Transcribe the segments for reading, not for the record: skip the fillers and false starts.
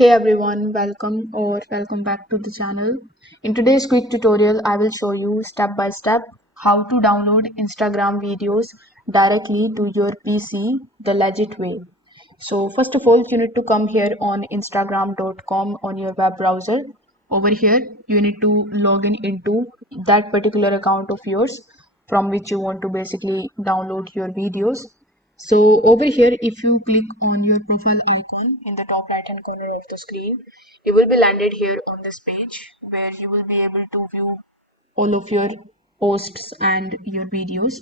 Hey everyone, welcome back to the channel. In today's quick tutorial, I will show you step by step how to download Instagram videos directly to your PC the legit way. So first of all, you need to come here on instagram.com on your web browser. Over here, you need to log in into that particular account of yours from which you want to basically download your videos. So over here, if you click on your profile icon in the top right hand corner of the screen, you will be landed here on this page where you will be able to view all of your posts and your videos.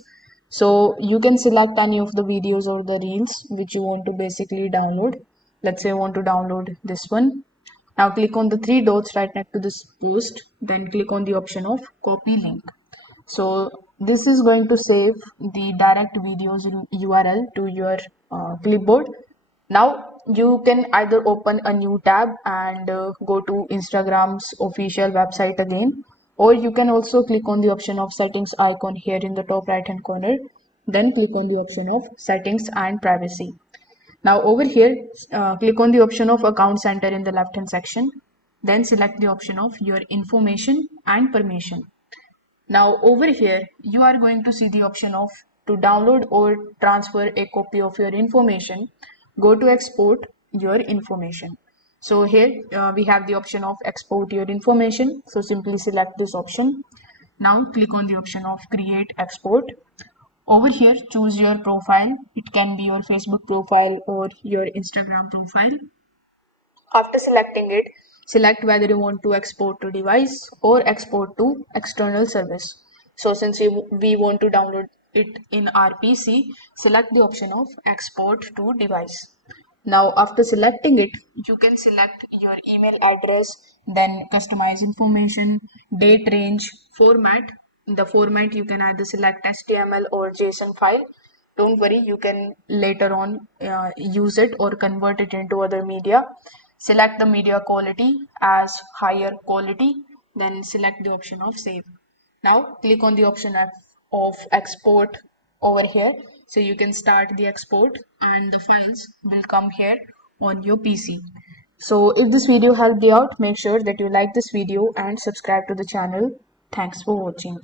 So you can select any of the videos or the reels which you want to basically download. Let's say I want to download this one. Now click on the three dots right next to this post, then click on the option of copy link. So this is going to save the direct videos URL to your clipboard. Now you can either open a new tab and go to Instagram's official website again, or you can also click on the option of settings icon here in the top right hand corner, then click on the option of settings and privacy. Now over here, click on the option of account center in the left hand section, then select the option of your information and permission. Now over here, you are going to see the option of to download or transfer a copy of your information. Go to export your information. So here we have the option of export your information. So simply select this option. Now click on the option of create export. Over here, choose your profile. It can be your Facebook profile or your Instagram profile. After selecting it, select whether you want to export to device or export to external service. So since we want to download it in our PC, select the option of export to device. Now after selecting it, you can select your email address, then customize information, date range, format. In the format, you can either select HTML or JSON file. Don't worry, you can later on use it or convert it into other media. Select the media quality as higher quality, then select the option of save. Now click on the option of export over here, so you can start the export and the files will come here on your PC. So if this video helped you out, make sure that you like this video and subscribe to the channel. Thanks for watching.